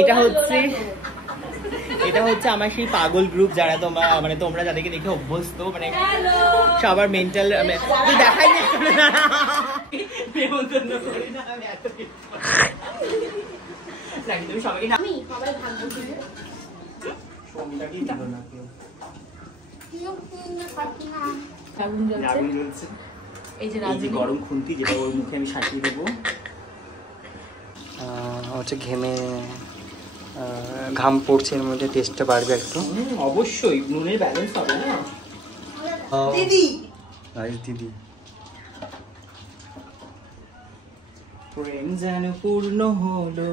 এটা হচ্ছে আমার সেই পাগল গ্রুপ যারা তোমরা যাদেরকে দেখে অভ্যস্ত, মানে সবার মেন্টাল দেখাই না গরম খুন্তি, যেটা ওর মুখে আমি সাজিয়ে দেবো। হচ্ছে ঘেমে ঘাম পড়ছে, এর মধ্যে টেস্টটা বাড়বে একটু। অবশ্যই নুনের ব্যালেন্স হবে না দিদি। দিদি প্রেম যেন পূর্ণ হলো।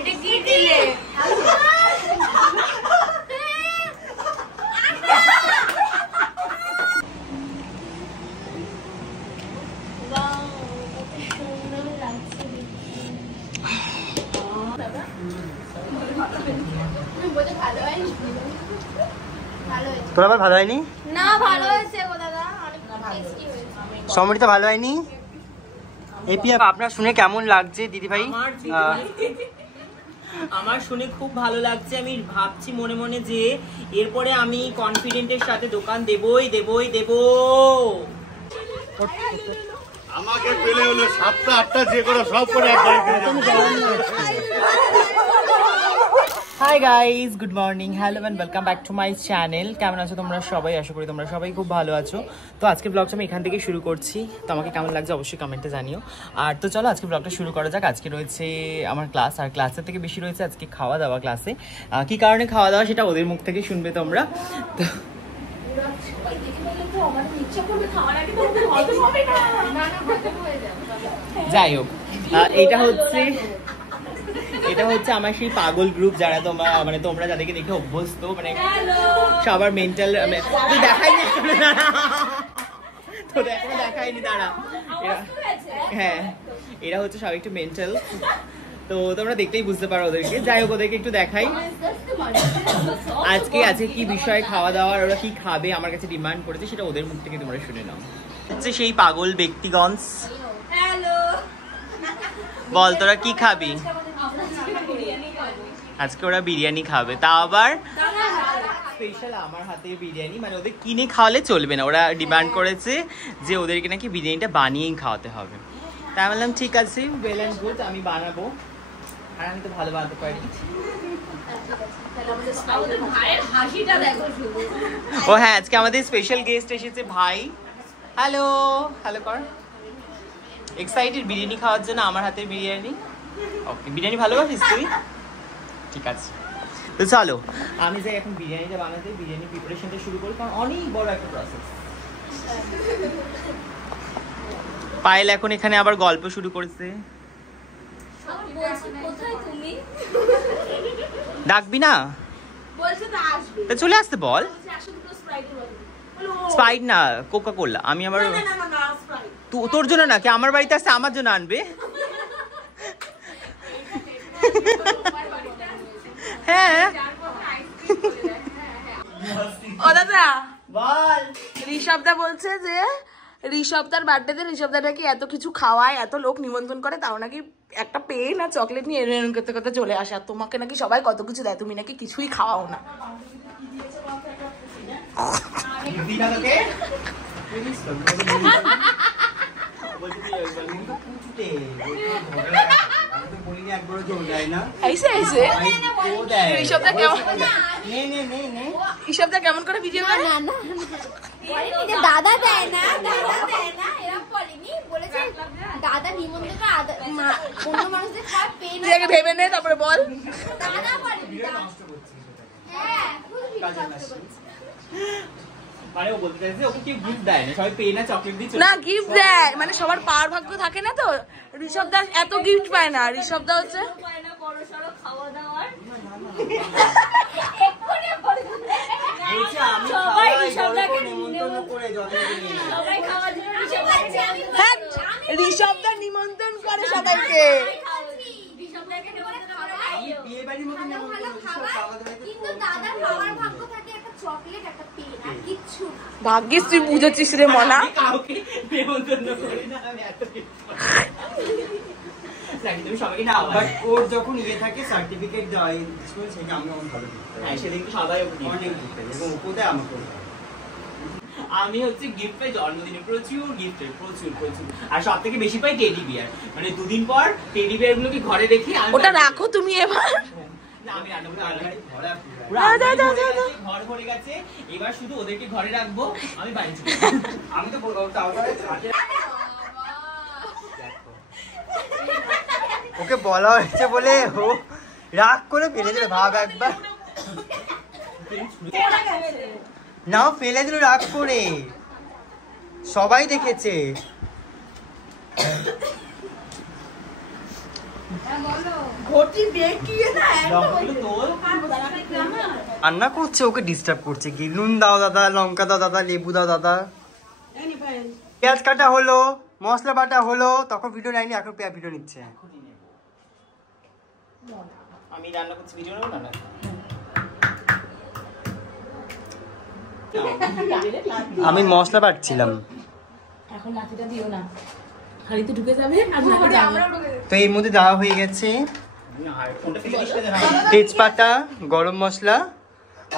এটা কি দিলে? তোর আবার ভালো হয়নি? না ভালো হয়েছে গো দাদা, অনেক টেস্টি হয়েছে। সমৃদ্ধ ভালো হয়নি? এপি আপনার শুনে কেমন লাগছে দিদি ভাই? আমার শুনে খুব ভালো লাগছে। আমি ভাবছি মনে মনে যে এরপরে আমি কনফিডেন্টের সাথে দোকান দেবই। আমাকে পেলে হলো 7টা 8টা যে করে সব করে আপনাকে। Hi guys, good morning, hello and welcome back to my channel. কেমন আছো তোমরা সবাই? আশা করি তোমরা সবাই খুব ভালো আছো। তো আজকে ব্লগটা আমি এখান থেকে শুরু করছি। তো আমাকে কেমন লাগছে অবশ্যই কমেন্টে জানিও। আর তো চলো আজকে ব্লগটা শুরু করা যাক। আজকে রয়েছে আমার ক্লাস, আর ক্লাসের থেকে বেশি রয়েছে আজকে খাওয়া দাওয়া। ক্লাসে কি কারণে খাওয়া দাওয়া সেটা ওদের মুখ থেকে শুনবে তোমরা। তো যাই হোক, এটা হচ্ছে আমার সেই পাগল গ্রুপ যারা তোমরা যাদেরকে দেখে অভ্যস্ত, মানে সবার মেন্টাল দেখাই না তোদের এখনো দেখায়নি তারা। হ্যাঁ, এরা হচ্ছে সবাই একটু মেন্টাল, তো তোমরা দেখতেই বুঝতে পারো ওদেরকে। যাই হোক, ওদেরকে একটু দেখাই আজকে কি বিষয়ে খাওয়া দাওয়ার, ওরা কি খাবে আমার কাছে ডিমান্ড করেছে, সেটা ওদের মুখ থেকে তোমরা শুনে নাও। হচ্ছে সেই পাগল ব্যক্তিগণ। বল তোরা কি খাবি? আজকে ওরা বিরিয়ানি খাবে, তা আবার স্পেশাল আমার হাতে বিরিয়ানি। মানে ওদের কিনে খাওয়ালে চলবে না, ওরা ডিমান্ড করেছে যে ওদেরকে নাকি বিরিয়ানিটা বানিয়েই খাওয়াতে হবে। তাই বললাম ঠিক আছে, ওয়েল অ্যান্ড গুড, আমি বানাবো, আর আমি তো ভালো বানাতে পারি। ও হ্যাঁ, আজকে আমাদের স্পেশাল গেস্ট এসেছে ভাই। হ্যালো কর। এক্সাইটেড বিরিয়ানি খাওয়ার জন্য, আমার হাতের বিরিয়ানি। ওকে, বিরিয়ানি ভালোবাসিস তুই? ঠিক আছে, তো চলো আমি যাই এখন বিরিয়ানিটা বানাতে। বিরিয়ানি প্রিপারেশনটা শুরু করি, কারণ অনেক বড় একটা প্রসেস। পায়েল এখন এখানে আবার গল্প শুরু করেছে। ডাকবি না? তা চলে আসতে বল। স্প্রাইট না, কোকা কোলা। আমি আবার তোর জন্য নাকি আমার বাড়িতে আসছে, আমার জন্য আনবে? হ্যাঁ ও দাদা বল। ঋষভদা বলছে যে ঋষভদার বার্থডেতে ঋষভদা নাকি এত কিছু খাওয়ায়, এত লোক নিমন্ত্রণ করে, তাও নাকি একটা পেন আর চকলেট নিয়ে এরকম করতে করতে চলে আসে। আর তোমাকে নাকি সবাই কত কিছু দেয়, তুমি নাকি কিছুই খাওয়াও না। ঋষভদা কেমন করে ভিডিও করে? দাদা দেয় না, এরকম বলেনি, বলেছে দাদা নিমন্ত্রণ অন্য মানুষদের খাওয়া ভেবে নে, তারপরে বল। দাদা বলেনি, হ্যাঁ না গিফট দেয়, মানে সবার পাওয়ার ভাগ্য থাকে না, তো ঋষভদা এত গিফট পায় না। ঋষভদা হচ্ছে ঋষভদা নিমন্ত্রণ করে সবাইকে। ভাগ্যিস তুই বুঝেছিস রে মনা। থ্যাংক ইউ, তুমি সবাইকে দাও। বাট ওর যখন ইয়ে থাকে সার্টিফিকেট দেয় সেটা আমি আমার ভালো দিতে হ্যাঁ, সেদিন তো সবাই ওকে gift অনেক দিতে এবং উপদে আমাকে আমি হচ্ছে গিফট পাই জন্মদিনে, প্রচুর গিফট পাই, প্রচুর প্রচুর। আর সব থেকে বেশি পাই টেডি বিয়ার, মানে 2 দিন পর টেডি বিয়ার গুলোকে ঘরে রেখে ওটা রাখো তুমি এবার। না আমি রান্না করে আলাদা ভরা পুরো আলাদা ঘর ভরে গেছে, এবার শুধু ওদেরকে ঘরে রাখবো, আমি বাইরে চলে যাবো। আমি তো বলবো তাও ওকে বলা হয়েছে বলে ও রাগ করে ফেলে দিল, ভাব একবার নাও ফেলে দিল রাগ করে, সবাই দেখেছে। রান্না করছে, ওকে ডিস্টার্ব করছে কি, নুন দাও দাদা, লঙ্কা দাও দাদা, লেবু দাও দাদা। পেঁয়াজ কাটা হলো, মশলা বাটা হলো, তখন ভিডিও নেয়নি, এখন ভিডিও নিচ্ছে। আমি রান্না করছি, ভিডিও নেবো না। আমি মশলা বাটছিলাম। এখন লাঠিটা দিও না, হাড়িতে ঢুকে যাবে আর নাকে যাবে। তো এর মধ্যে দেওয়া হয়ে গেছে ফোনটা ফেলে দিস না, তেজপাতা, গরম মশলা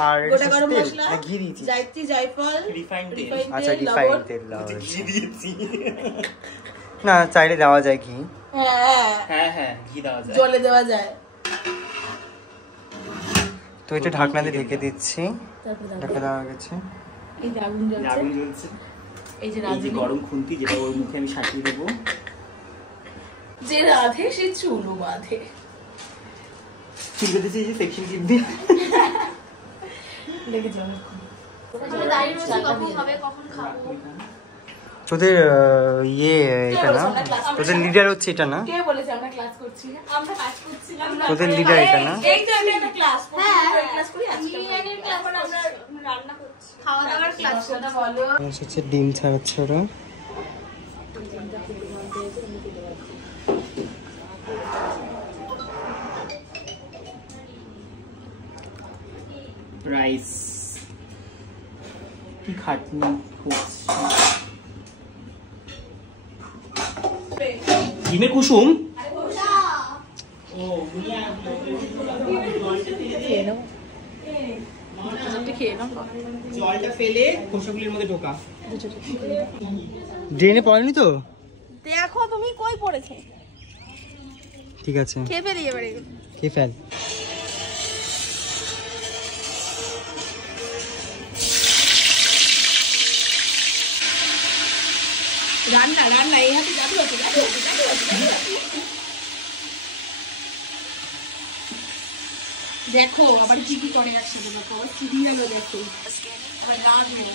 আর গোটা গরম তেল, মশলা, আর ঘি দিয়েছি। জায়ত্রী, জায়ফল, রিফাইন্ড তেল। আচ্ছা লবণ। রিফাইন্ড তেল দেওয়া হয়েছে। ঘি দিয়েছি। না চাইলে দেওয়া যায় ঘি। হ্যাঁ, হ্যাঁ হ্যাঁ, ঘি দেওয়া যায়। জলে দেওয়া যায়। তো এটা ঢাকনা দিয়ে ঢেকে দিচ্ছি। তারপর দাও। ঢাকা দেওয়া গেছে। এই যে আগুন জ্বলছে, আগুন জ্বলছে, এই যে এই যে রাঁধুনি। গরম খুন্তি যেটা ওর মুখে আমি সাজিয়ে দেবো। যে রাধে সে চুলো বাঁধে। ঠিক আছে, এই যে সেকশন ক্লিপ দিয়ে লেগে যাবে। আমরা দাঁড়িয়ে রয়েছি, কখন হবে, কখন খাবো। তোদের ইয়ে এটা না, তোদের লিডার হচ্ছে এটা না, কে বলেছে আমরা ক্লাস করছি? আমরা কাজ করছিলাম। তোদের লিডার এটা না। এই তো এটা একটা ক্লাস। হ্যাঁ, ক্লাস করি আজকে। বিরিয়ানির ক্লাস, এখন আমরা রান্না করছি, খাওয়া দাওয়ার ক্লাস সেটা বলো। হচ্ছে ডিম ছাড়াচ্ছে ওরা। রাইস কি খাটনি করছি। ডিমের কুসুম। ও মিয়া জলটা ফেলে খোসাগুলির মধ্যে ঢোকা। ড্রেনে পড়েনি তো? দেখো তুমি কই পড়েছে, ঠিক আছে, খেয়ে ফেলি এবারে। কে ফেল। রান্না রান্না এই হাতে জাদু আছে, জাদু আছে, জাদু আছে, জাদু আছে। দেখো আবার কি কি করে একসাথে, দেখো সিরিয়াল দেখো, আবার রাঁধবে,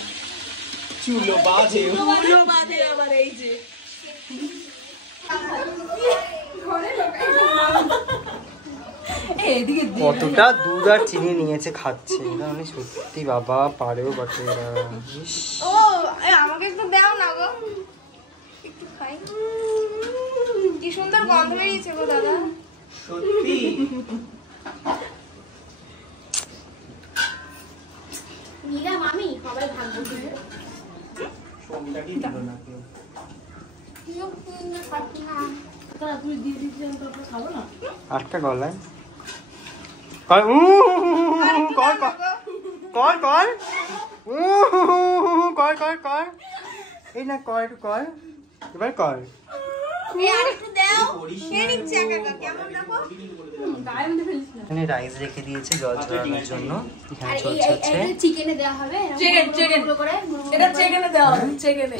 চুলো বাজে। চুলো বাঁধে আবার। এই যে এদিকে কতটা দুধ আর চিনি নিয়েছে খাচ্ছে, এটা মানে সত্যি বাবা পারেও বটে এরা। ইস, ও আমাকে একটু দাও না গো, একটু খাই। কি সুন্দর গন্ধ বেরিয়েছে গো দাদা, সত্যি নিলাম আমি, সবাই ভাগ করে। সোমটাকেই দিল না কেউ। তুই দিয়ে দিচ্ছি, আমি তারপর খাবো না। আটটা গলায় কর, কর কর কর কর, কর কর কর, এই না কর, একটু কর, এবার কর। আরেকটু দাও, খেয়ে নিচ্ছে একা একা, কেমন দেখো। এখানে রাইস রেখে দিয়েছে জল ঝরানোর জন্য। এখানে আর চলছে হচ্ছে চিকেনে দেওয়া হবে, চিকেন, চিকেন। গুঁড়ো করে, এটা চেকেনে দেওয়া হবে, চেকেনে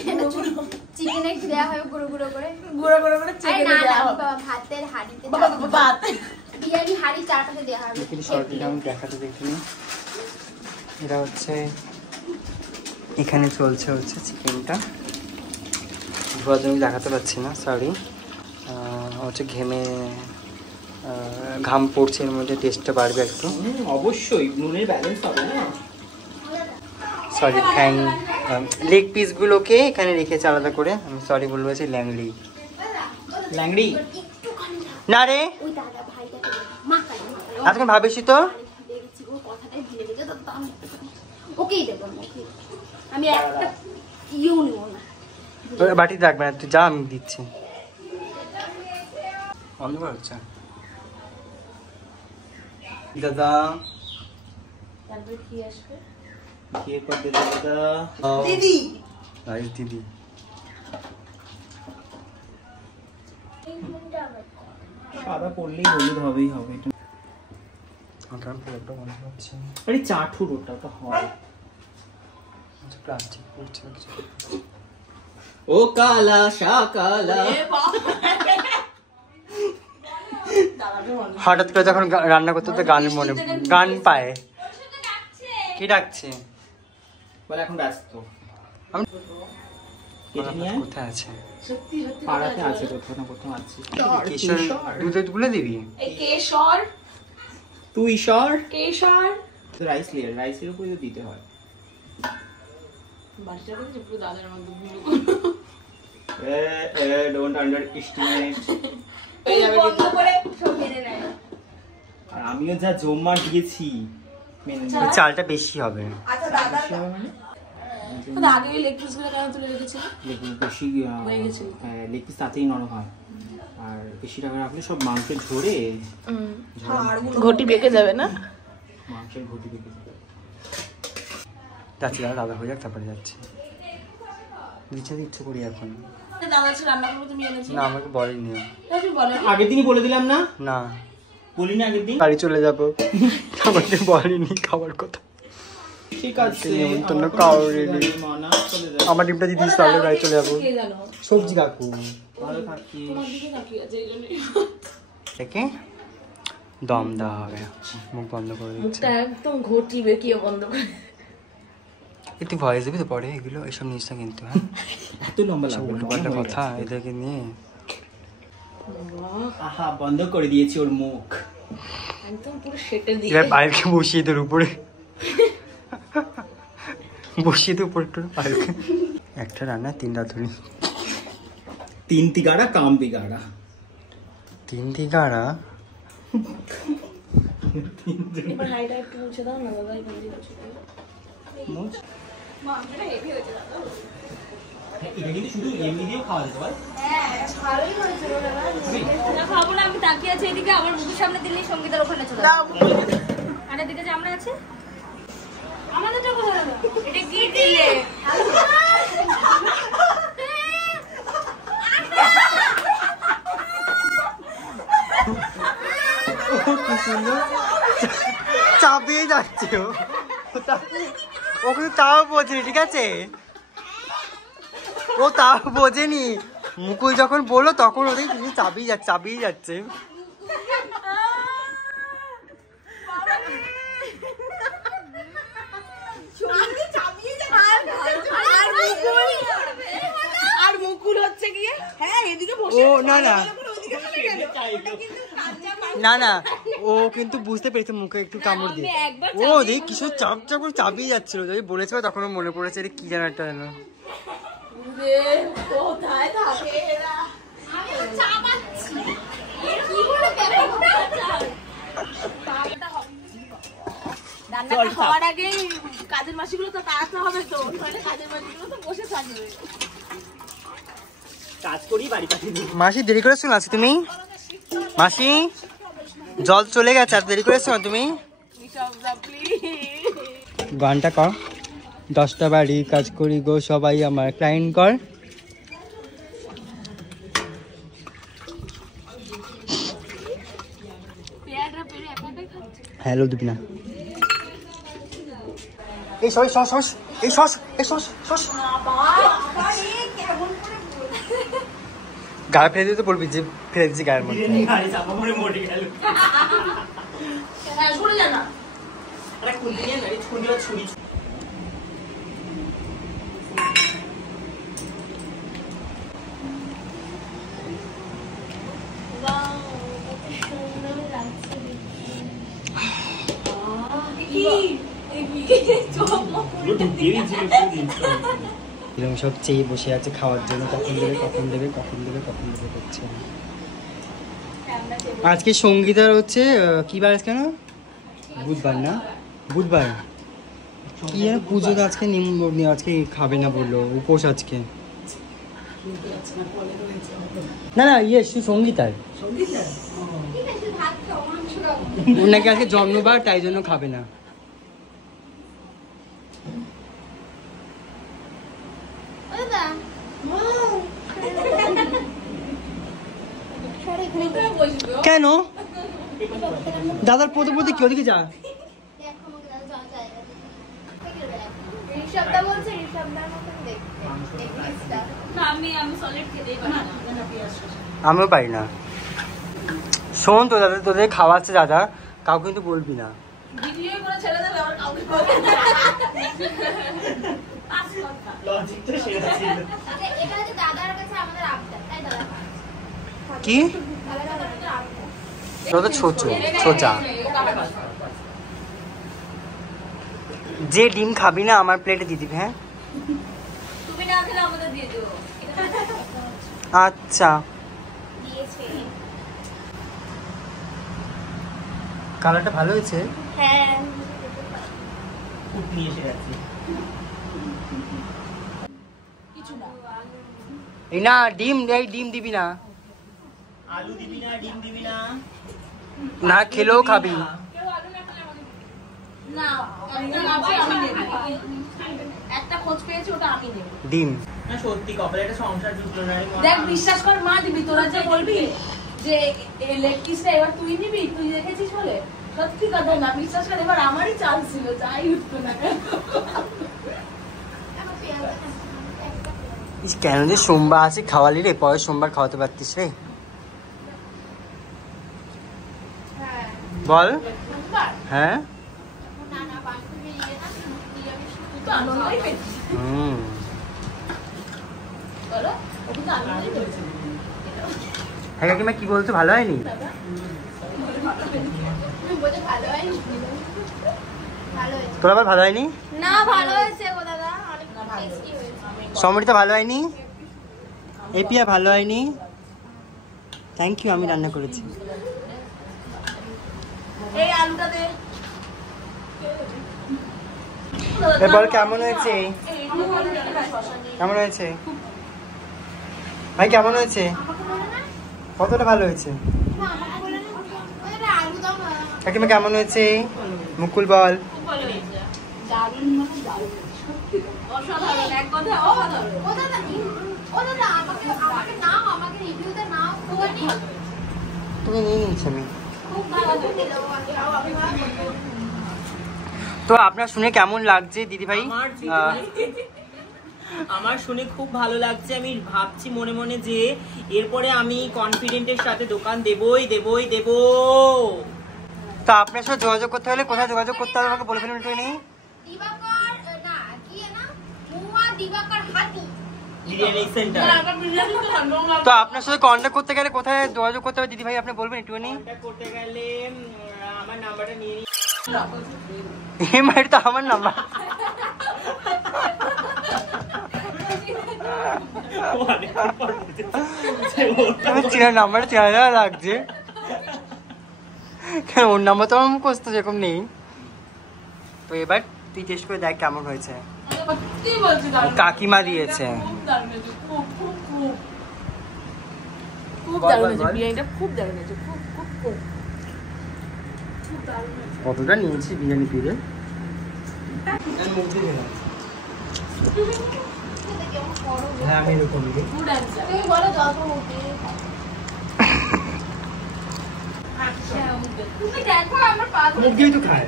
চিকেনে একটু দেওয়া হবে গুঁড়ো গুঁড়ো করে। গুঁড়ো গুঁড়ো করে আরে চেকেনে না না, দেওয়া হবে। বাবা, ভাতের হাঁড়িতে বাবা, ভাত। বিরিয়ানি হাঁড়ি চারটাতে দেওয়া হবে। দেখি শর্টটা আমি দেখাতে দেখিনি। এটা হচ্ছে এখানে চলছে হচ্ছে চিকেনটা ধোয়ার জন্য দেখাতে পাচ্ছি না, সরি। হচ্ছে ঘেমে ঘাম পড়ছে, এর মধ্যে টেস্টটা বাড়বে একটু। অবশ্যই নুনের ব্যালেন্স হবে না। সরি, লেগ পিসগুলোকে এখানে রেখেছে আলাদা করে, আমি সরি বলবো, ল্যাংলি ল্যাংড়ি একটুখানি না রে, ওই দাদা ভাইটাকে মাখাই আজকে ভাবিসি তো দেখছি ও কথাটাই ভুলে গেছে, তো আমি ওকেই দেবো, ওকে আমি একটা ইউ নেবো না। বাটি রাখবে না, তুই যা, আমি দিচ্ছি। অন্ধকার হচ্ছে দাদা তারপরে কি আসবে? কি করতে দাদা? দিদি গাইস দিদি সাদা পড়লেই হলুদ হবেই হবে এটা। আমার প্লেটটা বন্ধ হচ্ছে আরে চাটুর ওটা তো হয়। প্লাস্টিক পড়ছে কিছু ও কালা শাকালা। হঠাৎ করে যখন রান্না করতে তো গান পায়। কি ডাকছে? বলে এখন ব্যস্ত। কেটে নিয়ে কোথায় আছে? সত্যি সত্যি পাড়াতে আছে, কোথাও না কোথাও আছে। কেশর দুধে গুলে দিবি? এই কেশর তুই সর কেশর রাইসের উপরে দিতে হয়। বাড়িটা কিন্তু পুরো দাদার মতো ডোন্ট আন্ডার এস্টিমেট। বন্ধ করে সব মেনে নেয়। আর আমিও যা জম্মা দিয়েছি চালটা বেশি হবে। আচ্ছা দাদা আগে লেগ পিস গুলো কেন তুলে রেখেছিল? বেশি হয়ে গেছে। হ্যাঁ, লেগ পিস তাতেই নরম হয়। আর বেশি টাকা রাখলে সব মাংস ঝরে ঘটি বেঁকে যাবে না? মাংসের ঘটি বেঁকে যাবে। যাচ্ছি দাদা হয়ে যাক তারপরে যাচ্ছে। বিছাতে ইচ্ছে করি এখন। দাদা হচ্ছে রান্না করবো, তুমি এনেছো না আমাকে বলেনি। তুমি বলো আগের দিনই বলে দিলাম না? না বলিনি আগের দিন? বাড়ি চলে যাবো, আমাকে বলেনি খাবার কথা। ঠিক আছে, নেমন্তন্ন কাউরেনি। মানা চলে যাবে। আমার ডিমটা যদি দিস তাহলে বাড়ি চলে যাবো। কে জানো সবজি কাকু ভালো থাকিস। তোমার দিকে তাকিয়ে আছে এই জন্যই। থেকে দম দেওয়া হবে। মুখ বন্ধ করে দিচ্ছে। মুখটা একদম ঘটি বেঁকিয়ে বন্ধ করে। একটু ভয়েস দিবি তো পরে এগুলো এসব জিনিসটা কিন্তু। হ্যাঁ এত লম্বা লাগবে উল্টো পাল্টা কথা এদেরকে নিয়ে। আহা, বন্ধ করে দিয়েছি ওর মুখ। একদম পুরো সেটে দিয়ে এবার বাইরকে বসিয়ে তোর উপরে বসিয়ে তো উপরে একটু বাইরকে। একটা রান্না 3 রাঁধুনি। 3 তিগাড়া কাম বিগাড়া। 3 দিঘাড়া। এবার হাইটা একটু মুছে দাও না দাদা, এখান দিয়ে মুছে দাও। এটা কিন্তু শুধু এমনি দিয়েও খাওয়া যেতে পারে। না খাবো না, আমি তাকিয়ে আছি এদিকে, আমার মুখের সামনে দিলেই সঙ্গীতার ওখানে চলে দাও। আর এদিকে যে আমরা আছে আমাদেরটা কোথায় গেল? এটা কি দিলে? কি সুন্দর চাপিয়ে যাচ্ছে ও কিন্তু তাও বোঝেনি, ঠিক আছে? ও তাও বোঝেনি। মুকুল যখন বললো তখন ওদের কিন্তু চাপিয়ে যাচ্ছে। আর মুকুল হচ্ছে গিয়ে হ্যাঁ এদিকে বসে। ও না না ও কিন্তু বুঝতে পেরেছে মুখে একটু কামড় দিয়ে। ও দেখ কিছু চাপ করে চাপিয়ে যাচ্ছিল, যদি বলেছিল তখন মনে পড়েছে এটা কি যেন একটা যেন। কোথায় থাকে এরা? আমি তো চাবাচ্ছি। কি বলে ব্যাপারটা? রান্নাটা হওয়ার আগেই কাজের মাসিগুলো তো তাড়াতে হবে, তো তাহলে কাজের মাসিগুলো তো বসে থাকবে। কাজ করি বাড়ি পাঠিয়ে দিই। মাসি দেরি করে শোনো আছি তুমি? মাসি জল চলে গেছে, আর দেরি করে শোনো তুমি? গানটা কর। 10টা বাড়ি কাজ করি গো সবাই আমার ক্লায়েন্ট কর। হ্যালো দুপিনা। এই সস সস সস এই সস এই সস সস গায়ে ফেলে দিতে বলবি যে ফেলে দিচ্ছি গায়ের মধ্যে। চাপা পড়ে মরে গেল। সরে যা না। আরে খুন্তি নিয়ে নাই, খুন্তি আর ছুরি। এরকম সব চেয়ে বসে আছে খাওয়ার জন্য, কখন দেবে করছে। আজকে সঙ্গীতার হচ্ছে কি বার আজকে না? বুধবার না? বুধবার কি যেন পুজো, আজকে নিমন্ত্রণ, আজকে খাবে না বললো, উপোস আজকে। না না ইয়ে শুধু সঙ্গীতার ওর নাকি আজকে জন্মবার তাই জন্য খাবে না। কেন দাদার পোতে পোতে কি ওদিকে যা। ঋষভদা বলছে ঋষভদার মতন দেখতে। আমিও পারি না। শোন তো দাদা তোদের খাওয়াচ্ছে দাদা, কাউ কিন্তু বলবি না। কি ছোচা যে ডিম খাবি না আমার প্লেটে দিয়ে দিবি। হ্যাঁ আচ্ছা কালারটা ভালো হয়েছে। হ্যাঁ এই না ডিম এই ডিম দিবি না, আলু দিবি না, ডিম দিবি না, না খেলেও খাবি। একটা খোঁজ পেয়েছি ওটা আমি নেব। ডিম না সত্যি কপালে একটা সংসার জুটলো না রে মা। দেখ বিশ্বাস কর মা দিবি, তোরা যে বলবি যে লেগ পিসটা এবার তুই নিবি, তুই দেখেছিস বলে সত্যি কথা না, বিশ্বাস কর এবার আমারই চান্স ছিল, যাই উঠতো না কেন। কেন যে সোমবার আছে খাওয়ালি রে, পরের সোমবার খাওয়াতে পারতিস রে। বল হ্যাঁ তুই তো আনন্দই পেয়েছিস। হ্যাঁ কাকিমা কি বলছো, ভালো হয়নি? তোর আবার ভালো হয়নি? না ভালো হয়েছে গো দাদা, অনেক টেস্টি হয়েছে। সমৃদ্ধ ভালো হয়নি? এপিয়া ভালো হয়নি? থ্যাংক ইউ, আমি রান্না করেছি। এই আলুটা দে। এবার কেমন হয়েছে? কেমন হয়েছে ভাই, কেমন হয়েছে? কতটা ভালো হয়েছে কাকিমা? কেমন হয়েছে মুকুল বল। অসাধারণ, এক কথা অসাধারণ। তুমি নিয়ে নিচ্ছি আমি। খুব ভালো তো আপনার শুনে কেমন লাগছে দিদি ভাই? আমার শুনে খুব ভালো লাগছে। আমি ভাবছি মনে মনে যে এরপরে আমি কনফিডেন্টের সাথে দোকান দেবই দেবই দেব। তো আপনার সাথে যোগাযোগ করতে হলে কোথায় যোগাযোগ করতে হবে আমাকে বলে ফেলুন একটু। নেই বিরিয়ানি সেন্টার। তো আপনার সাথে কন্ট্যাক্ট করতে গেলে কোথায় যোগাযোগ করতে হবে দিদি ভাই আপনি বলবেন একটু। নেই কন্ট্যাক্ট করতে গেলে আমার নাম্বারটা নিয়ে নিন। এই মায়ের তো আমার নাম্বার। নাম্বারটা চেনা লাগছে কেন, ওর নাম্বার তো আমার মুখস্থ যেরকম নেই। তো এবার তুই টেস্ট করে দেখ কেমন হয়েছে। কাকিমা দিয়েছে। খুব দারুণ হয়েছে বিরিয়ানিটা, খুব দারুণ হয়েছে, খুব খুব খুব কতটা নিয়েছি বিরিয়ানি পিড়ে? হ্যাঁ আমি এরকম তুমি বলো যত মুখে। তুমি দেখো আমার পা মুখ দিয়ে তো খায়।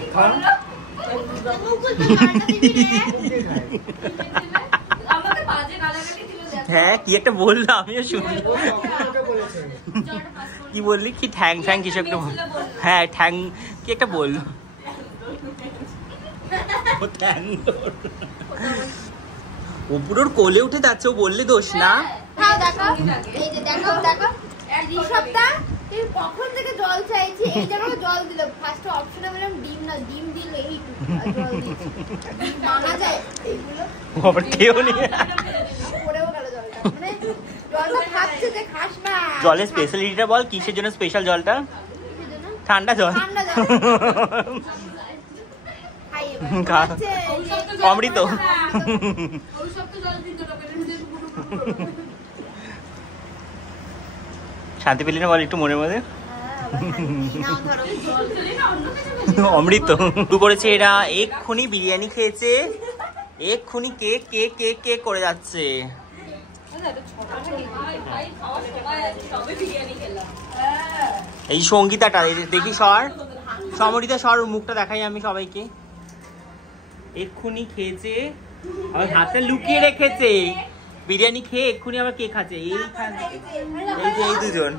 আমাকে বাজে গালাগালি দিল। হ্যাঁ কি একটা বললো আমিও শুনি। কি বললি? কি ঠ্যাং ফ্যাং কিছু একটা? হ্যাঁ ঠ্যাং কি একটা বললো। ও পুরোর কোলে উঠে যাচ্ছে, ও বললে দোষ না। খাও দেখো, এই যে দেখো দেখো ঋষভদা এই কখন থেকে জল চাইছি, এই জায়গায় জল দিল। ফার্স্ট অপশনে বললাম ডিম না, ডিম দিল এইটুকু আর জল দিয়েছে। মানা যায় এইগুলো? আবার কেউ নেই। পড়েও গেল জলটা, মানে জলটা খাচ্ছে যে খাস না। জলের স্পেশালিটিটা বল, কিসের জন্য স্পেশাল জলটা? ঠান্ডা জল। ঠান্ডা জল খাই এবার। খা। খাচ্ছে, অমৃত। অভিশপ্ত জল দিতে হবে। শান্তি পেলি না বল একটু মনের মধ্যে? অমৃত শুরু করেছে এরা, এক্ষুনি বিরিয়ানি খেয়েছে, এক্ষুনি কেক কেক কেক কেক করে যাচ্ছে। এই সঙ্গীতাটা দেখি সর, সমরিতা সর, মুখটা দেখাই আমি সবাইকে। এক্ষুনি খেয়েছে, আবার হাতে লুকিয়ে রেখেছে বিরিয়ানি খেয়ে, এক্ষুনি আবার কেক খাচ্ছে। এই যে এই দুজন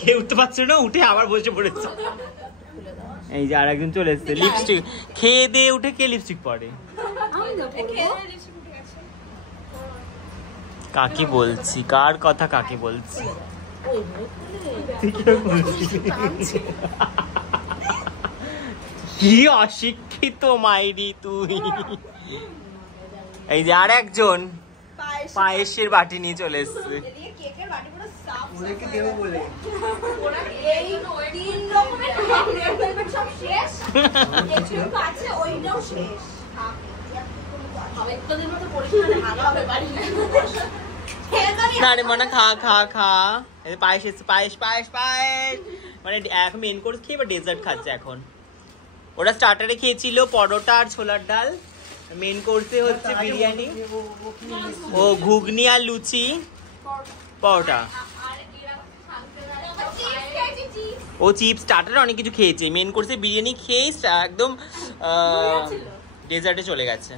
খেয়ে উঠতে পারছিল না, উঠে আবার বসে পড়েছে। এই যে আর একজন চলে এসছে, লিপস্টিক খেয়ে দিয়ে উঠে কে লিপস্টিক পরে? কাকে বলছি, কার কথা কাকে বলছি? কি অশিক্ষিত মাইরি তুই। এই যে আর একজন পায়েসের বাটি নিয়ে চলে এসছে। না রে মনে খা খা খা, পায়েস এসছে, পায়েস পায়েস পায়েস, মানে এখন মেন কোর্স খেয়ে বা ডেজার্ট খাচ্ছে এখন। ওরা স্টার্টারে খেয়েছিল পরোটা আর ছোলার ডাল, মেন কোর্সে হচ্ছে বিরিয়ানি ও ঘুগনি আর লুচি পরোটা। ও চিপস স্টার্টারে অনেক কিছু খেয়েছে, মেন কোর্সে বিরিয়ানি খেয়ে একদম ডেজার্টে চলে গেছে।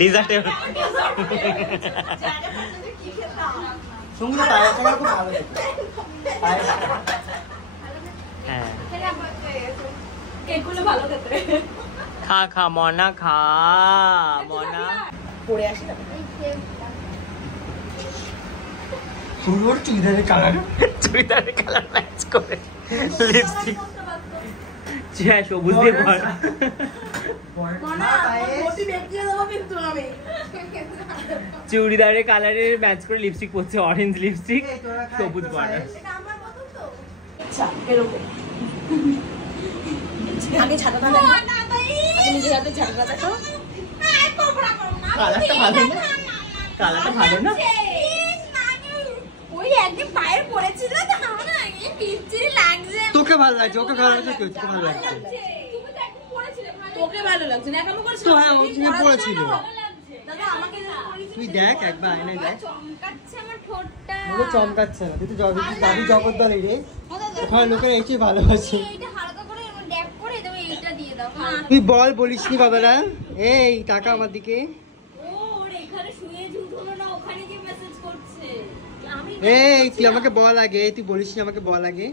ডেজার্টে খা খা মনা, খা মনা। পড়ে আসি না পুরো চুড়িদারের কালার, চুড়িদারের কালার ম্যাচ করে লিপস্টিক সবুজ দিয়ে ভরা। চুড়িদারের কালারের ম্যাচ করে লিপস্টিক পরছে, অরেঞ্জ লিপস্টিক, সবুজ বর্ডার। আগে ছাতাটা দেখো, নিজের হাতে ছাতাটা দেখো। কালারটা ভালো না, কালারটা ভালো না। ওই একদিন পায়ের পড়েছিল তো আমার না এই পিচ্চি লাগছে। তোকে ভালো লাগছে, ওকে ভালো লাগছে, তোকে ভালো লাগছে। তুমি তো একদিন পড়েছিলে ভালো। তোকে ভালো লাগছে না, কেমন করছিস? তো হ্যাঁ, ও তুমি পড়েছিল। দাদা আমাকে তুই দেখ একবার আয়নায় দেখ, চমকাচ্ছে আমার ঠোঁটটা। ওকে চমকাচ্ছে না, তুই তো দাবি জগদ্দল রে, ওখানে লোকের এইটাই ভালোবাসে। এইটা হালকা করে এমন ড্যাপ করে তুমি এইটা দিয়ে দাও। তুই বল, বলিসনি কথাটা। এই টাকা আমার দিকে। ও ওর এখানে শুয়ে ঝুট হলো না, ওখানে গিয়ে মেসেজ করছে। আমি এই তুই আমাকে বল আগে, তুই বলিসনি আমাকে বল আগে।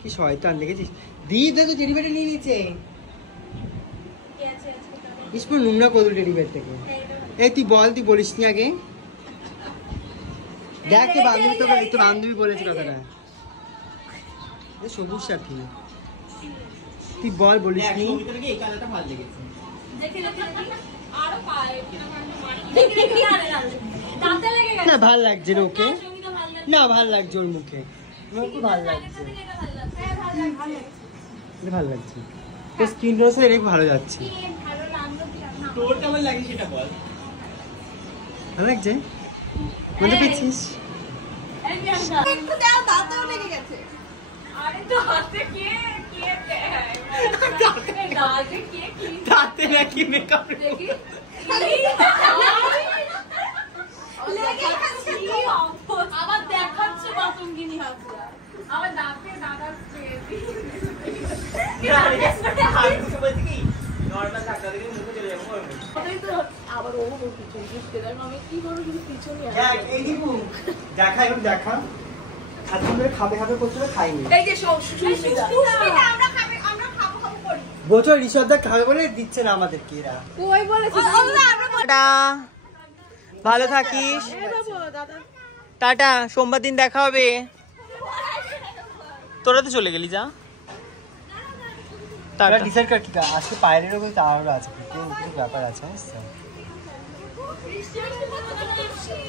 কি শয়তান দেখেছিস, দিদি তো টেডি বেটে নিয়ে নিচ্ছে। ইসমু নোংরা কদুল টেডি বেট থেকে। এই তুই বল, তুই বলিসনি আগে। দেখ তো বান্ধবী, তো বান্ধবী বলেছে কথাটা, সবুজ সাথী। তুই বল, বলিসনি। এই কালারটা ভালো লেগেছে। দেখে দেখে আরো পায় দেখে দেখে দাঁতে লেগে গেছে। না ভাল লাগছে রে ওকে, সঙ্গীতা ভালো লাগছে। না ভাল লাগছে ওর মুখে, খুব ভালো লাগছে, এটা ভালো লাগছে। হ্যাঁ ভালো লাগছে। এটা ভালো লাগছে। তোর স্কিন রোসে এটা ভালো যাচ্ছে। কি ভালো লাগলো কি না? তোর কেমন লাগে সেটা বল। ভালো লাগছে, মনে পেয়েছিস? একটু দাও, দাঁতেও লেগে গেছে। আরে দাঁতে কে কে দেয়? দাঁতে কে কি তাতে নাকি মেকআপ দেখি লেগে গেছে কি অবস্থা। আবার দেখাচ্ছে বাতুঙ্গিনী হাসরা। আবার দাঁতে দাঁড়াচ্ছে। নরমাল ধাক্কা দিয়ে মুখে চলে যাবো। আবার ও পিছন দিকে দেয়, আমি কি করবো কিন্তু পিছনে দেখ এই দিবু, দেখা এখন দেখা। আজকে আমরা খাবে খাবে করছিল, খাইনি। এই যে সুস্মিতা আমরা খাবো খাবো করি। বছর ঋষভদা খাবে বলে দিচ্ছে না আমাদেরকে এরা। ওই বলেছে টাটা, ভালো থাকিস, টাটা, সোমবার দিন দেখা হবে। তোরা তো চলে গেলি, যা তারা ডিসাইড কর কি আজকে পায়েরও কিন্তু আরো আছে, কিছু ব্যাপার আছে।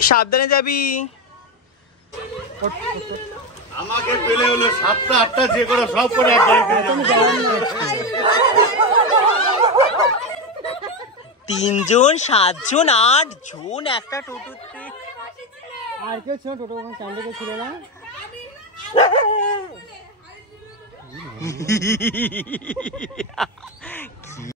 সাবধানে যাবি। আমাকে পেলে হলো 7টা 8টা যে করে সব করে এক গাড়িতে তিনজন 7 জন 8 জন একটা টোটোতে। আর কেউ ছিল টোটো ওখানে স্ট্যান্ডে ছিল না?